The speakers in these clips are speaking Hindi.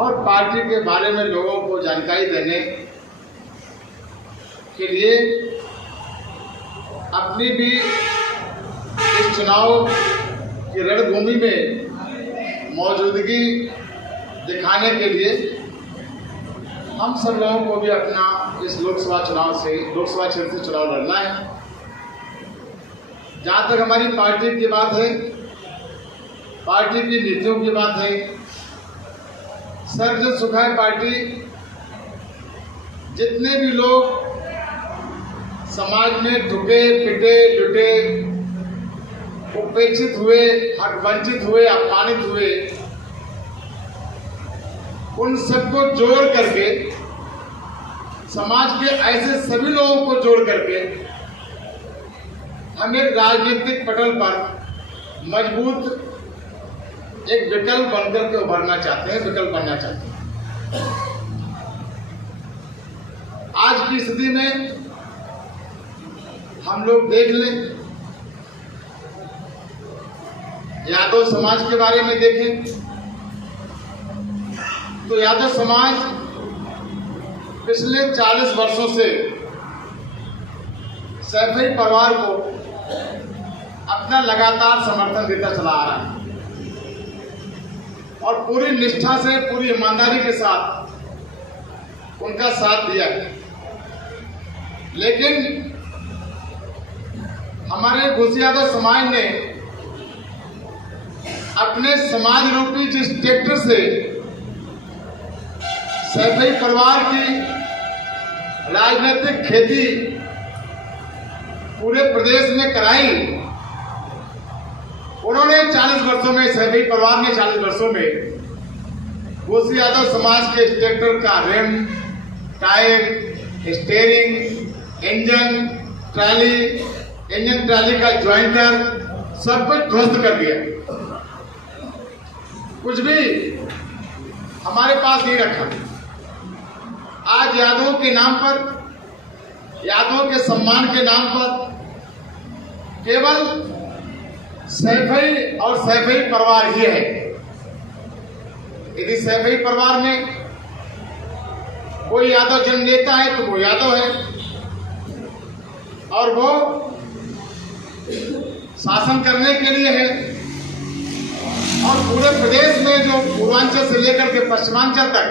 और पार्टी के बारे में लोगों को जानकारी देने के लिए अपनी भी इस चुनाव की रणभूमि में मौजूदगी दिखाने के लिए हम सब लोगों को भी अपना इस लोकसभा क्षेत्र से चुनाव लड़ना है। जहाँ तक हमारी पार्टी की बात है, पार्टी की नीतियों की बात है, सर्वजन सुखाय पार्टी जितने भी लोग समाज में ठुके पिटे लुटे उपेक्षित हुए, हक वंचित हुए, अपमानित हुए, उन सबको जोड़ करके, समाज के ऐसे सभी लोगों को जोड़ करके हम एक राजनीतिक पटल पर मजबूत एक विकल्प बनकर के उभरना चाहते हैं, विकल्प बनना चाहते हैं। आज की स्थिति में हम लोग देख लें, यादव समाज के बारे में देखें तो यादव समाज पिछले 40 वर्षों से सैफई परिवार को अपना लगातार समर्थन देता चला आ रहा है और पूरी निष्ठा से, पूरी ईमानदारी के साथ उनका साथ दिया है। लेकिन हमारे घोसी यादव समाज ने अपने समाज रूपी जिस ट्रैक्टर से सैफई परिवार की राजनीतिक खेती पूरे प्रदेश में कराई, उन्होंने 40 वर्षों में, सैफई परिवार ने 40 वर्षों में घोसी यादव समाज के ट्रैक्टर का rim, tyre, steering, engine trolley का ज्वाइंटर सब कुछ ध्वस्त कर दिया। कुछ भी हमारे पास नहीं रखा। आज यादवों के नाम पर, यादवों के सम्मान के नाम पर केवल सैफई और सैफई परिवार ही है। यदि सैफई परिवार में कोई यादव जन्म लेता है तो वो यादव है और वो शासन करने के लिए है। और पूरे प्रदेश में जो पूर्वांचल से लेकर के पश्चिमांचल तक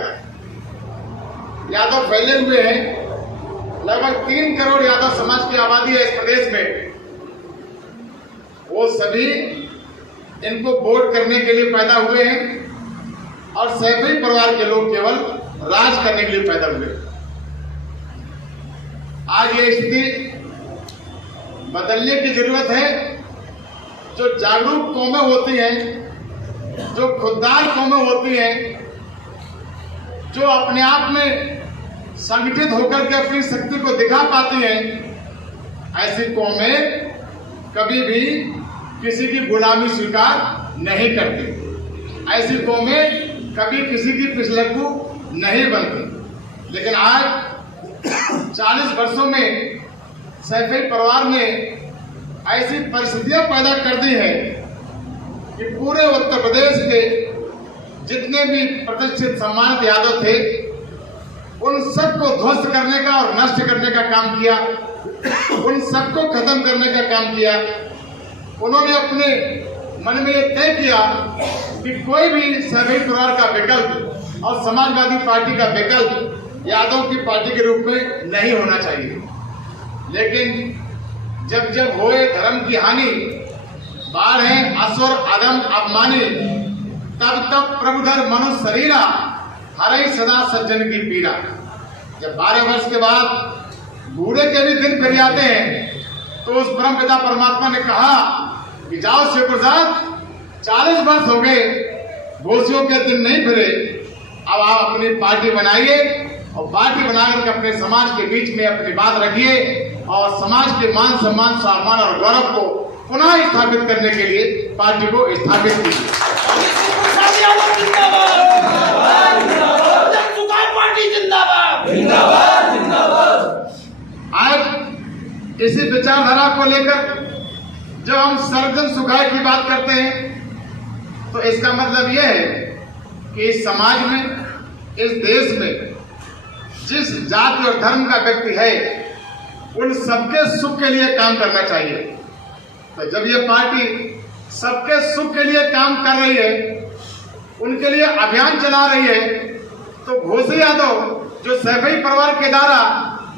यादव फैले हुए हैं, लगभग 3 करोड़ यादव समाज की आबादी है इस प्रदेश में, वो सभी इनको वोट करने के लिए पैदा हुए हैं और सैफई परिवार के लोग केवल राज करने के लिए पैदा हुए। आज ये स्थिति बदलने की जरूरत है। जो जागरूक कौमें होती हैं, जो खुददार कौमें होती हैं, जो अपने आप में संगठित होकर के अपनी शक्ति को दिखा पाती हैं, ऐसी कौमें कभी भी किसी की गुलामी स्वीकार नहीं करती। ऐसी कौमें कभी किसी की पिछलग्गू नहीं बनती। लेकिन आज 40 वर्षों में सैफई परिवार ने ऐसी परिस्थितियां पैदा कर दी है कि पूरे उत्तर प्रदेश के जितने भी प्रतिष्ठित सम्मानित यादव थे, उन सबको ध्वस्त करने का और नष्ट करने का काम किया, उन सबको खत्म करने का काम किया। उन्होंने अपने मन में ये तय किया कि कोई भी सैफई परिवार का विकल्प और समाजवादी पार्टी का विकल्प यादव की पार्टी के रूप में नहीं होना चाहिए। लेकिन जब जब होए धर्म की हानि, बाढ़ें असुर अदम अपमानी, तब तब प्रभुधर मनुष्य शरीरा, हरई सदा सज्जन की पीड़ा। जब 12 वर्ष के बाद बूढ़े के भी दिन फिर जाते हैं तो उस परम पिता परमात्मा ने कहा कि जाओ शिव प्रसाद, 40 वर्ष हो गए, घोषियों के दिन नहीं फिरे, अब आप अपनी पार्टी बनाइए और पार्टी बनाकर अपने समाज के बीच में अपनी बात रखिए और समाज के मान सम्मान, सम्मान और गौरव को पुनः स्थापित करने के लिए पार्टी को स्थापित कीजिए। आज इसी विचारधारा को लेकर जब हम सर्वजन सुखाय की बात करते हैं तो इसका मतलब यह है कि इस समाज में इस देश में जिस जाति और धर्म का व्यक्ति है उन सबके सुख के लिए काम करना चाहिए। तो जब ये पार्टी सबके सुख के लिए काम कर रही है, उनके लिए अभियान चला रही है, तो घोसी यादव जो सैफई परिवार के द्वारा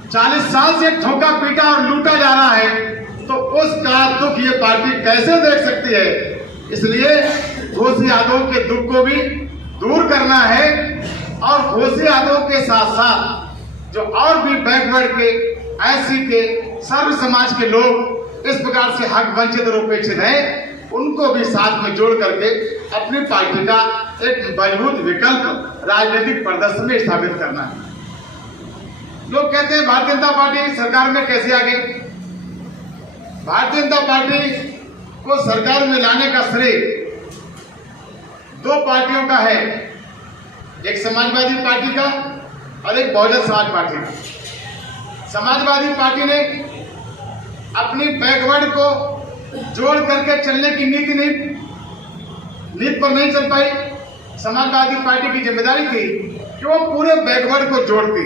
40 साल से ठोका पीटा और लूटा जा रहा है, तो उसका दुख ये पार्टी कैसे देख सकती है। इसलिए घोसी यादव के दुख को भी दूर करना है और घोसी यादव के साथ साथ जो और भी बैकवर्ड के, एससी के, सर्व समाज के लोग इस प्रकार से हक वंचित और उपेक्षित हैं, उनको भी साथ में जोड़ करके अपनी पार्टी का एक मजबूत विकल्प राजनीतिक परिदृश्य में स्थापित करना है। लोग कहते हैं भारतीय जनता पार्टी सरकार में कैसे आ गई। भारतीय जनता पार्टी को सरकार में लाने का श्रेय दो पार्टियों का है, एक समाजवादी पार्टी का और एक बहुजन समाज पार्टी का। समाजवादी पार्टी ने अपनी बैकवर्ड को जोड़ करके चलने की नीति पर नहीं चल पाई। समाजवादी पार्टी की जिम्मेदारी थी कि वो पूरे बैकवर्ड को जोड़ती,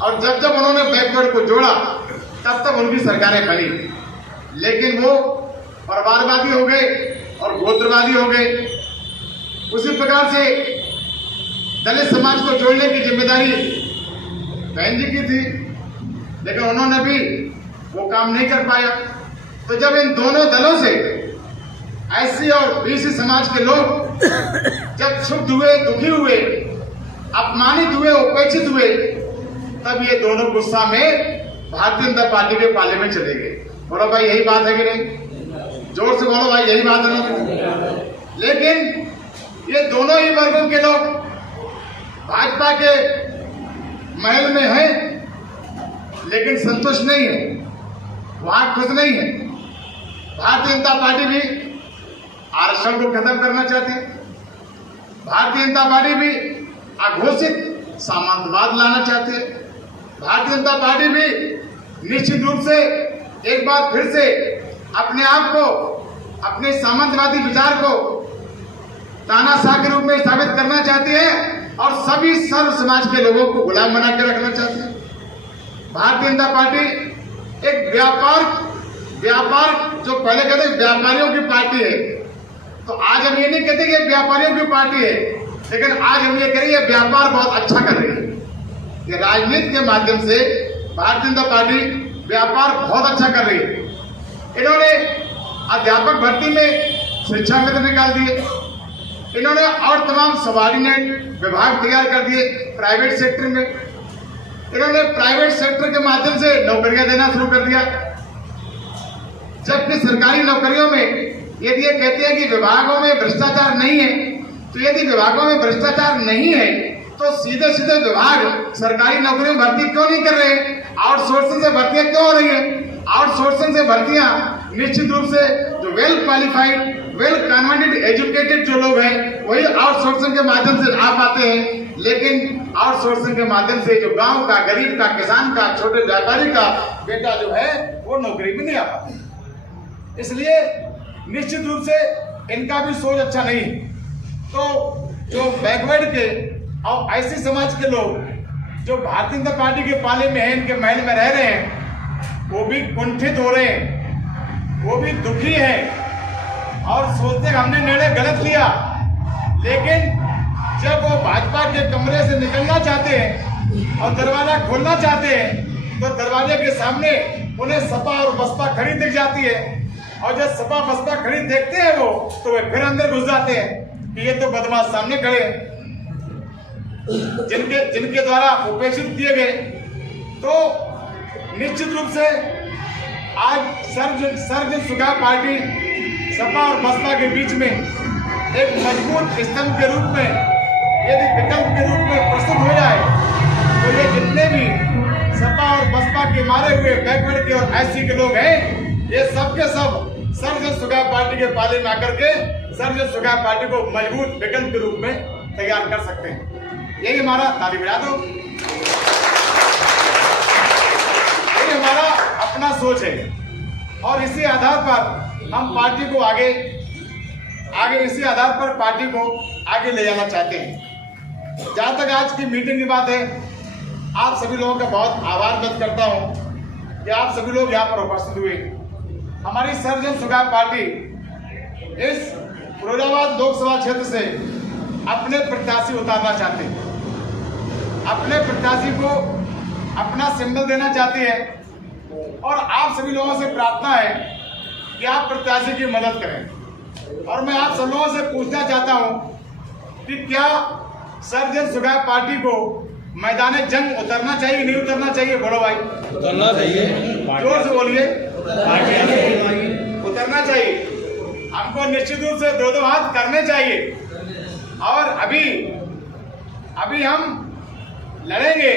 और जब जब उन्होंने बैकवर्ड को जोड़ा तब तक उनकी सरकारें बनी। लेकिन वो परिवारवादी हो गए और गोत्रवादी हो गए। उसी प्रकार से दलित समाज को जोड़ने की जिम्मेदारी बहन जी की थी, लेकिन उन्होंने भी वो काम नहीं कर पाया। तो जब इन दोनों दलों से एससी और बीसी समाज के लोग जब क्षुब्ध हुए, दुखी हुए, अपमानित हुए, उपेक्षित हुए, तब ये दोनों गुस्सा में भारतीय जनता पार्टी के पाले में चले गए। बोलो भाई यही बात है कि नहीं? जोर से बोलो भाई यही बात है ना? लेकिन ये दोनों ही वर्गों के लोग भाजपा के महल में हैं, लेकिन संतुष्ट नहीं है, वहां खुश नहीं है। भारतीय जनता पार्टी भी आरक्षण को खत्म करना चाहती है। भारतीय जनता पार्टी भी अघोषित सामंतवाद लाना चाहती है। भारतीय जनता पार्टी भी निश्चित रूप से एक बार फिर से अपने आप को, अपने सामंतवादी विचार को तानाशाह के रूप में स्थापित करना चाहती है और सभी सर्व समाज के लोगों को गुलाम बना के रखना चाहती है। भारतीय जनता पार्टी एक व्यापार जो पहले कहते व्यापारियों की पार्टी है, तो आज हम ये नहीं कहते कि व्यापारियों की पार्टी है, लेकिन आज हम ये कह रहे हैं व्यापार बहुत अच्छा कर रही है। ये राजनीति के माध्यम से भारतीय जनता पार्टी व्यापार बहुत अच्छा कर रही है। इन्होंने अध्यापक भर्ती में शिक्षा मित्र निकाल दिए, इन्होंने और तमाम सबॉर्डिनेट विभाग तैयार कर दिए प्राइवेट सेक्टर में, इन्होंने प्राइवेट सेक्टर के माध्यम से नौकरियां देना शुरू कर दिया। जबकि सरकारी नौकरियों में यदि ये कहते हैं कि विभागों में भ्रष्टाचार नहीं है, तो यदि विभागों में भ्रष्टाचार नहीं है तो सीधे सीधे विभाग सरकारी नौकरियों में भर्ती क्यों नहीं कर रहे? आउटसोर्सिंग से भर्तियां क्यों हो रही है? आउटसोर्सिंग से भर्तियां निश्चित रूप से जो well qualified, well converted, educated जो लोग हैं वही आउटसोर्सिंग के माध्यम से आ पाते हैं, लेकिन आउटसोर्सिंग के माध्यम से जो गांव का, गरीब का, किसान का, छोटे व्यापारी का बेटा जो है वो नौकरी में नहीं आ पाता। इसलिए निश्चित रूप से इनका भी सोच अच्छा नहीं। तो जो बैकवर्ड के और ऐसे समाज के लोग जो भारतीय जनता पार्टी के पाले में हैं, इनके महल में रह रहे हैं, वो भी कुंठित हो रहे हैं, वो भी दुखी हैं और सोचते हैं हमने निर्णय गलत लिया। लेकिन जब वो भाजपा के कमरे से निकलना चाहते हैं और दरवाजा खोलना चाहते हैं, तो दरवाजे के सामने उन्हें सपा और बसपा खड़ी दिख जाती है, और जब सपा बसपा खड़ी देखते हैं वो, तो वे फिर अंदर घुस जाते हैं कि ये तो बदमाश सामने खड़े हैं जिनके द्वारा उपेक्षित किए गए। तो निश्चित रूप से आज सर्वजन सुखाड़ पार्टी सपा और बसपा के बीच में एक मजबूत स्तंभ के रूप में, यदि विकल्प के रूप में प्रस्तुत हो जाए, तो ये जितने भी सपा और बसपा के मारे हुए बैकवर्ड के और एससी के लोग हैं, ये सब के सब सर्वजन सुखाड़ पार्टी के पाले में आकर के सर्वजन सुखाड़ पार्टी को मजबूत विकल्प के रूप में तैयार कर सकते हैं। यही हमारा, ताली बजा दो, यही हमारा अपना सोच है और इसी आधार पर हम पार्टी को आगे इसी आधार पर पार्टी को आगे ले जाना चाहते हैं। जहाँ तक आज की मीटिंग की बात है, आप सभी लोगों का बहुत आभार व्यक्त करता हूँ कि आप सभी लोग यहाँ पर उपस्थित हुए। हमारी सर्वजन सुखाय पार्टी इस फिरोजाबाद लोकसभा क्षेत्र से अपने प्रत्याशी उतारना चाहते हैं, अपने प्रत्याशी को अपना सिंबल देना चाहती है और आप सभी लोगों से प्रार्थना है कि आप प्रत्याशी की मदद करें। और मैं आप सब लोगों से पूछना चाहता हूं कि क्या सर्वजन सुखाय पार्टी को मैदान जंग उतरना चाहिए, नहीं उतरना चाहिए? बोलो भाई। उतरना चाहिए। जोर से बोलिए। उतरना चाहिए। हमको निश्चित रूप से दो हाथ करने चाहिए और अभी हम लड़ेंगे,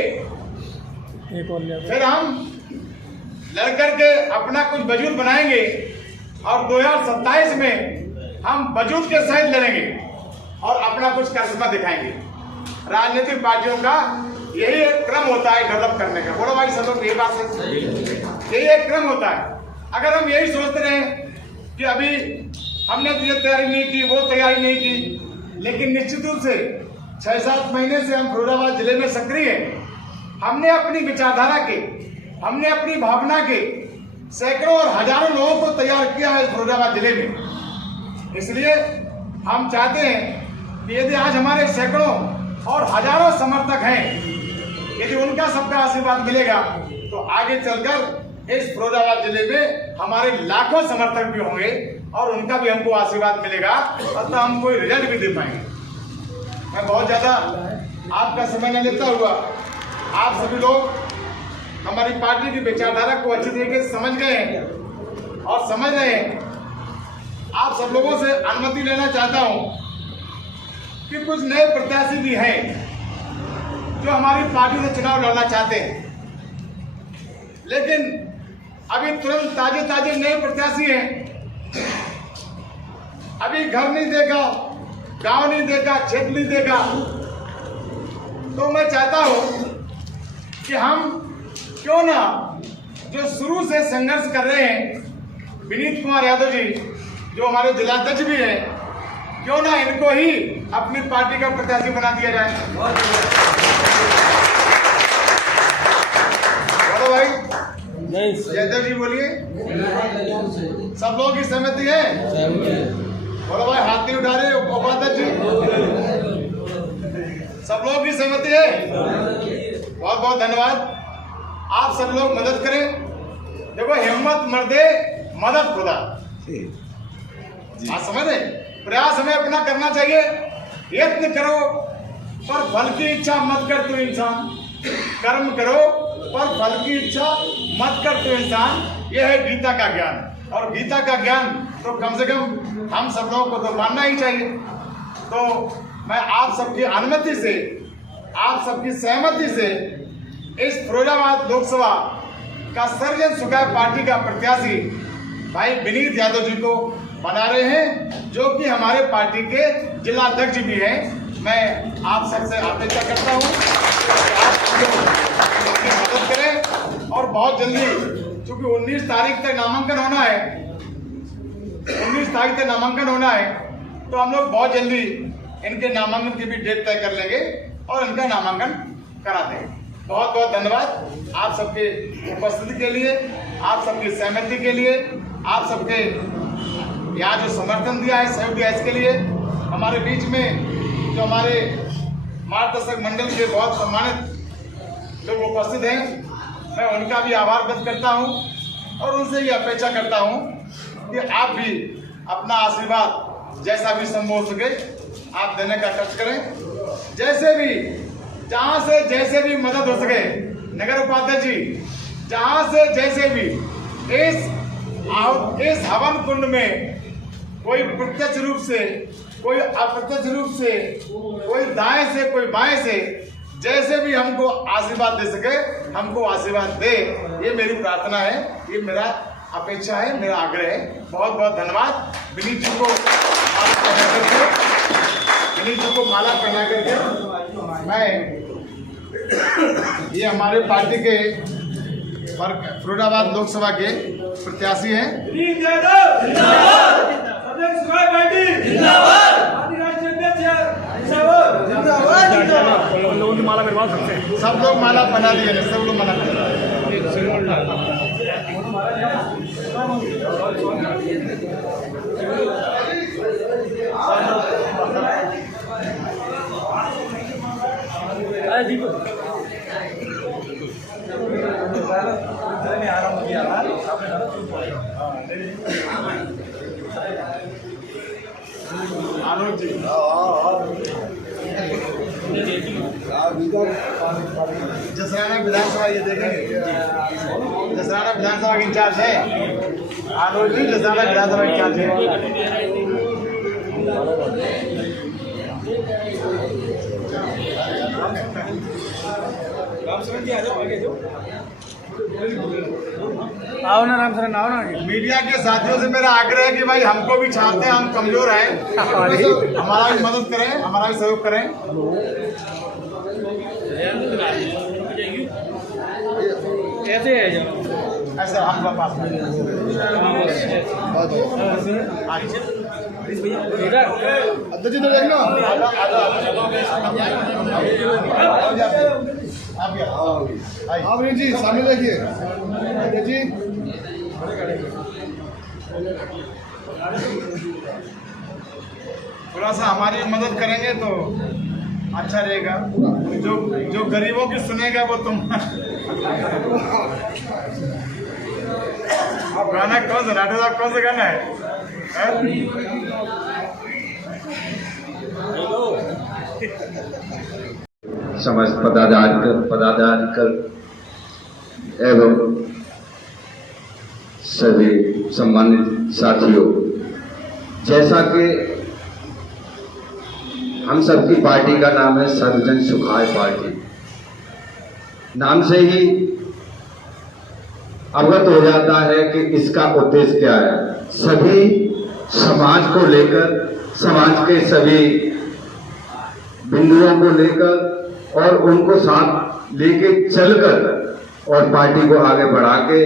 फिर हम लड़ करके अपना कुछ वजूद बनाएंगे और 2027 में हम वजूद के सहित लड़ेंगे और अपना कुछ करिश्मा दिखाएंगे। राजनीतिक पार्टियों का यही एक क्रम होता है डेवलप करने का। बोलो भाई सब लोग, ये बात है, यही एक क्रम होता है। अगर हम यही सोचते रहे कि अभी हमने ये तैयारी नहीं की, वो तैयारी नहीं की, लेकिन निश्चित रूप से 6-7 महीने से हम फिरोजाबाद जिले में सक्रिय हैं। हमने अपनी विचारधारा के, हमने अपनी भावना के सैकड़ों और हजारों लोगों को तैयार किया है फिरोजाबाद जिले में। इसलिए हम चाहते हैं कि यदि आज हमारे सैकड़ों और हजारों समर्थक हैं, यदि उनका सबका आशीर्वाद मिलेगा तो आगे चलकर इस फिरोजाबाद जिले में हमारे लाखों समर्थक भी होंगे और उनका भी हमको आशीर्वाद मिलेगा और तो हम कोई रिजल्ट भी दे पाएंगे। मैं बहुत ज्यादा आपका समय न लेता हुआ, आप सभी लोग हमारी पार्टी की विचारधारा को अच्छी तरीके से समझ गए हैं और समझ रहे हैं। आप सब लोगों से अनुमति लेना चाहता हूं कि कुछ नए प्रत्याशी भी हैं जो हमारी पार्टी से चुनाव लड़ना चाहते हैं, लेकिन अभी तुरंत ताजे नए प्रत्याशी हैं, अभी घर नहीं देखा, गांव नहीं देखा, क्षेत्र नहीं देखा। तो मैं चाहता हूं कि हम क्यों ना जो शुरू से संघर्ष कर रहे हैं, विनीत कुमार यादव जी जो हमारे जिलाध्यक्ष भी हैं, क्यों ना इनको ही अपनी पार्टी का प्रत्याशी बना दिया जाए। बोलो भाई। यादव जी बोलिए। सब लोगों की सहमति है? बोलो भाई, हाथ नहीं उठा रहे उपाध्यक्ष जी। सब लोगों की सहमति है? बहुत बहुत धन्यवाद। आप सब लोग मदद करें। देखो, हिम्मत मर्दे मदद खुदा। आप समझ रहे? प्रयास हमें अपना करना चाहिए। यत्न करो पर फल की इच्छा मत कर तू इंसान, कर्म करो पर फल की इच्छा मत कर तू इंसान। यह है गीता का ज्ञान। और गीता का ज्ञान तो कम से कम हम सब लोगों को तो मानना ही चाहिए। तो मैं आप सबकी अनुमति से, आप सबकी सहमति से इस फिरोजाबाद लोकसभा का सर्वजन सुखाय पार्टी का प्रत्याशी भाई विनीत यादव जी को बना रहे हैं, जो कि हमारे पार्टी के जिलाध्यक्ष भी हैं। मैं आप सबसे अपेक्षा करता हूं कि आप मदद करें और बहुत जल्दी, क्योंकि 19 तारीख तक नामांकन होना है, 19 तारीख तक नामांकन होना है, तो हम लोग बहुत जल्दी इनके नामांकन की भी डेट तय कर लेंगे और इनका नामांकन करा देंगे। बहुत बहुत धन्यवाद आप सबके उपस्थिति के लिए, आप सबकी सहमति के लिए, आप सबके यहाँ जो समर्थन दिया है, सहयोग दिया है, इसके लिए। हमारे बीच में जो हमारे मार्गदर्शक मंडल के बहुत सम्मानित लोग उपस्थित हैं, मैं उनका भी आभार व्यक्त करता हूं और उनसे ये अपेक्षा करता हूं कि आप भी अपना आशीर्वाद जैसा भी संभव हो सके आप देने का कष्ट करें। जैसे भी, जहां से जैसे भी मदद हो सके, नगर उपाध्यक्ष जी, जहां से जैसे भी इस हवन कुंड में कोई प्रत्यक्ष रूप से, कोई अप्रत्यक्ष रूप से, कोई दाएं से, कोई बाएं से, जैसे भी हमको आशीर्वाद दे सके हमको आशीर्वाद दे। ये मेरी प्रार्थना है, ये मेरा अपेक्षा है, मेरा आग्रह है। बहुत बहुत धन्यवाद। विनीत जी को माला पहना करके मैं, ये हमारे पार्टी के फिरोजाबाद लोकसभा के प्रत्याशी हैं। जिंदाबाद। सब लोग माला पहना दिए, सब लोग माला पहना दिए। आनंद जी जसराना विधानसभा ये देखेंगे, जसराना विधानसभा के इंचार्ज है आनंद जी, जसराना विधानसभा इंचार्ज है। आओ ना राम शरण, आओ ना। मीडिया के साथियों से मेरा आग्रह है कि भाई हमको भी छाते हैं, हम कमजोर हैं, हमारा भी मदद करें, हमारा भी सहयोग करें। कैसे है ऐसा हम पास में अध्यक्ष तो देख लो, आप जी सामने देखिए अध्यक्ष जी। थोड़ा सा हमारी मदद करेंगे तो अच्छा रहेगा। जो गरीबों की सुनेगा वो तुम गाना कौन सा राठौर साहब, कौन सा गाना है? समस्त पदाधिकारी एवं सभी सम्मानित साथियों, जैसा कि हम सबकी पार्टी का नाम है सर्वजन सुखाय पार्टी, नाम से ही अवगत हो जाता है कि इसका उद्देश्य क्या है। सभी समाज को लेकर, समाज के सभी बिंदुओं को लेकर और उनको साथ लेके चलकर और पार्टी को आगे बढ़ा के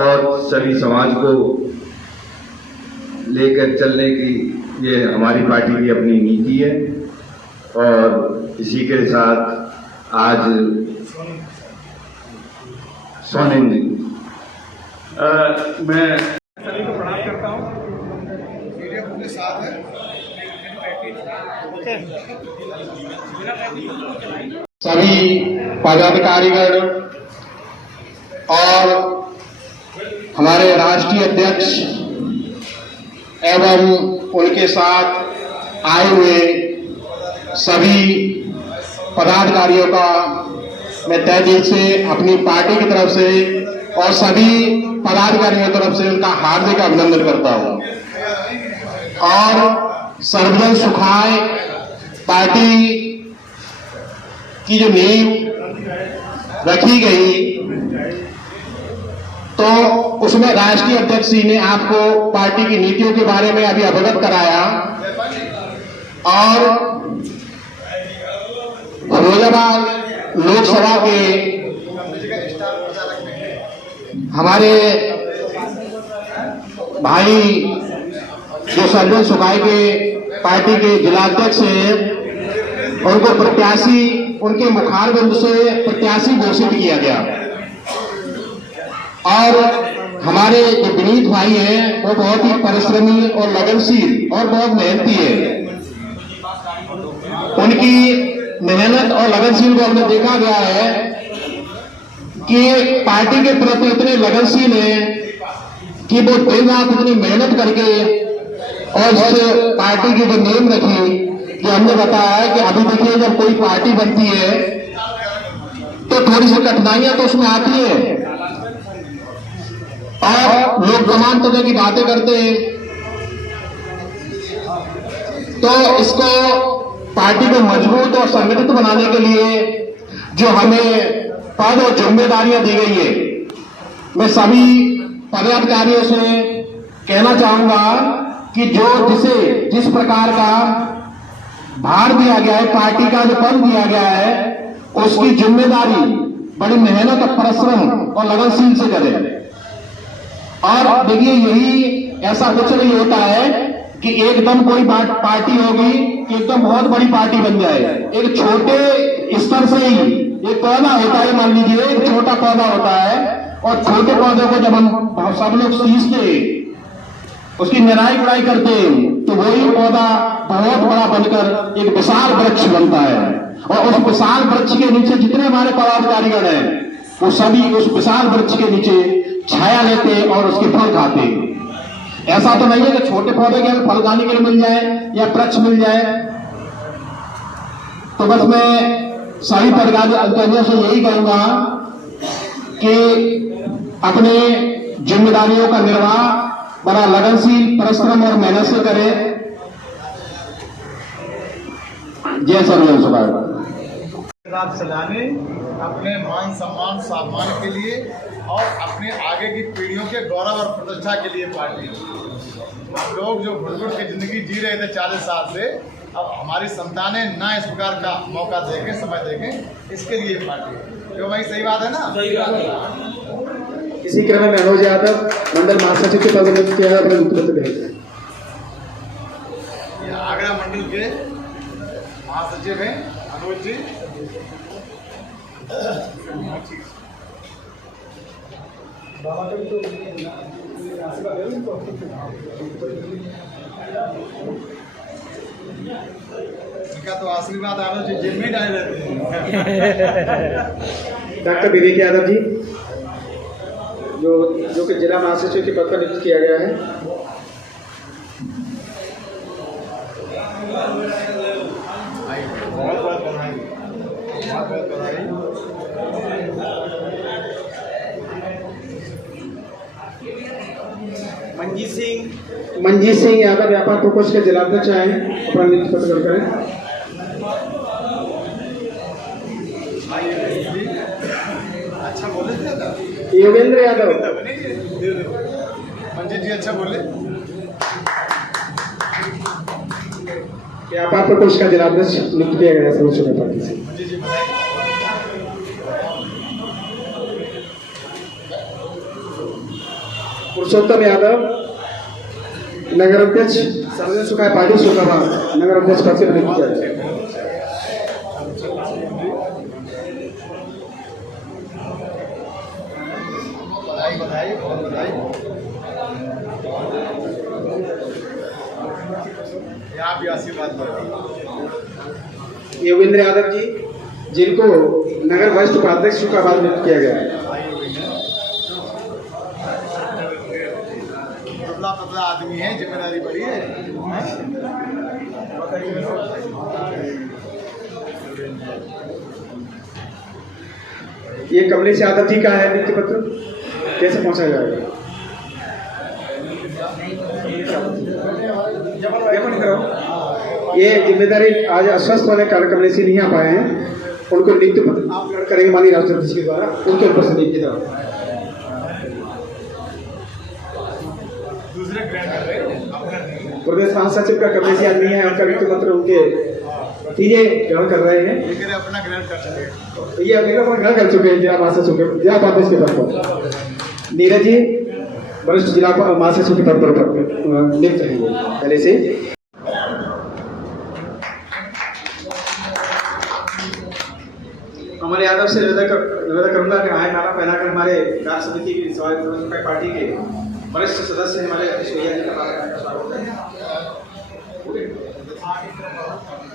और सभी समाज को लेकर चलने की ये हमारी पार्टी की अपनी नीति है। और इसी के साथ आज सोनिम जी मैं सभी को प्रणाम करता हूँ। मीडिया अपने साथ है। सभी पदाधिकारीगण और हमारे राष्ट्रीय अध्यक्ष एवं उनके साथ आए हुए सभी पदाधिकारियों का मैं तहे दिल से अपनी पार्टी की तरफ से और सभी पदाधिकारियों की तरफ से उनका हार्दिक अभिनंदन करता हूं। और सर्वजन सुखाय पार्टी की जो नींव रखी गई तो उसमें राष्ट्रीय अध्यक्ष जी ने आपको पार्टी की नीतियों के बारे में अभी अवगत कराया। और फिरोजाबाद लोकसभा के हमारे भाई जो सर्वजन सुखाय के पार्टी के जिलाध्यक्ष हैं, उनको प्रत्याशी उनके मुखारबिंद से प्रत्याशी घोषित किया गया। और हमारे जो विनीत भाई हैं वो बहुत ही परिश्रमी और लगनशील और बहुत मेहनती है। उनकी मेहनत और लगनशील को हमने देखा गया है कि पार्टी के प्रति इतने लगनशील हैं कि वो दिन रात इतनी मेहनत करके और इस पार्टी की जो नींव रखी कि हमने बताया है कि अभी देखिए जब कोई पार्टी बनती है तो थोड़ी सी कठिनाइयां तो उसमें आती है और लोग तमाम तरह की बातें करते हैं। तो इसको पार्टी को मजबूत और संगठित बनाने के लिए जो हमें पद और जिम्मेदारियां दी गई है, मैं सभी पदाधिकारियों से कहना चाहूंगा कि जो जिस प्रकार का भार दिया गया है, पार्टी का जो पद दिया गया है, उसकी जिम्मेदारी बड़ी मेहनत और परिश्रम और लगनशील से करें। और देखिए यही ऐसा कुछ नहीं होता है कि एकदम कोई पार्टी होगी एकदम बहुत बड़ी पार्टी बन जाए। एक छोटे स्तर से ही एक पौधा होता है, मान लीजिए एक छोटा पौधा होता है, और छोटे पौधे को जब हम सब लोग सींचते, उसकी निराई गुड़ाई करते, तो वही पौधा बहुत बड़ा बनकर एक विशाल वृक्ष बनता है। और उस विशाल वृक्ष के नीचे जितने हमारे पदाधिकारीगण हैं, वो सभी उस विशाल वृक्ष के नीचे छाया लेते और उसके फल खाते। ऐसा तो नहीं है कि छोटे पौधे के फल खाने के लिए मिल जाए या वृक्ष मिल जाए। तो बस मैं सभी अधिकारियों से यही कहूंगा कि अपने जिम्मेदारियों का निर्वाह बड़ा लगनशील, परिश्रम और मेहनत से करें। जय सर्वजन रात सजाने अपने मान सम्मान सामान के लिए और अपने आगे की पीढ़ियों के गौरव और प्रतिष्ठा के लिए पार्टी। हम लोग जो घुट की जिंदगी जी रहे थे 40 साल से, अब हमारी संतानें ना इस प्रकार का मौका देखें, समय देखें, इसके लिए पार्टी। क्यों भाई, सही बात है ना? सही बात है। इसी क्रम में मनोज यादव मंडल महासचिव के पद में किया अपने मुख्यमंत्री भेजे। ये आगरा मंडल के महासचिव हैं मनोज जी। इनका तो आशीर्वाद आनंद जी जिम में डाले रहते हैं। डॉक्टर विवेक यादव जी जो कि जिला महासचिव के पद पर नियुक्त किया गया है। बहुत बहुत बधाई, बहुत बहुत बधाई। मंजीत सिंह यादव व्यापार प्रकोष्ठ के जिलाध्यक्ष आए हैं, अपना नियुक्ति पत्र ग्रहण करें। अच्छा बोले थे योगेंद्र यादव मंजीत जी, अच्छा बोले। व्यापार प्रकोष्ठ का जिलाध्यक्ष नियुक्त किया गया है सर्वोच्च न्यायालय से। मंजीत जी बधाई। पुरुषोत्तम यादव नगर अध्यक्ष सर्वजन सुखाय पार्टी शोकाबाद नगर अध्यक्ष पद से नियुक्त किया गया है। बधाई बधाई, बहुत बधाई। यहाँ भी आशीर्वाद बढ़ी। योगेंद्र यादव जी जिनको नगर वरिष्ठ उपाध्यक्ष शोकाबाद नियुक्त किया गया है। दुबला पतला आदमी है, जिम्मेदारी बड़ी है। ये कमलेश यादव जी का है नियुक्ति पत्र, कैसे पहुंचा जाएगा? ये जिम्मेदारी आज अस्वस्थ होने के कारण कमलेश जी नहीं आ पाए हैं, उनको नियुक्ति पत्र आप ग्रहण करेंगे माननीय राष्ट्रपति के द्वारा, उनके उपस्थिति की तरफ। दूसरे ग्रहण कर रहे हैं। प्रदेश महासचिव का कमलेश यादव नहीं है, उनका नियुक्ति पत्र उनके तीजे ग्रहण कर रहे हैं। लेकिन अपना ग्रहण कर चुके, ये अभी अपना ग्रहण कर चुके हैं जिला महासचिव के जिला उपाध्यक्ष के पद पर। नीरज जी वरिष्ठ जिला महासचिव के पद पर नियुक्त हैं पहले से। कमल यादव से निवेदन करूंगा कि आए नारा पहनाकर हमारे कार्य समिति की समाजवादी पार्टी के वरिष्ठ सदस्य हमारे भैया जी का स्वागत है।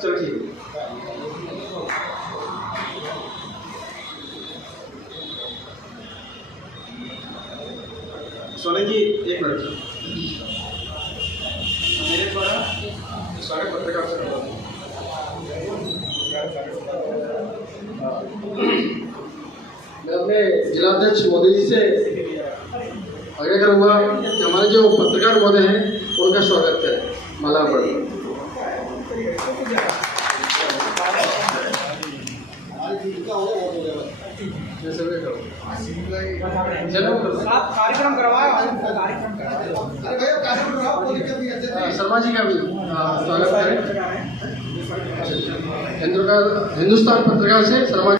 चलो ठीक है। सोलन जी एक मिनट, मेरे द्वारा स्वागत पत्रकार से मैं अपने जिलाध्यक्ष मोदी जी से आग्रह करूंगा कि हमारे जो पत्रकार महोदय हैं उनका स्वागत करें माला पर। कार्यक्रम करवाए, शर्मा जी का भी स्वागत करें। हिंदुस्तान पत्रकार से शर्मा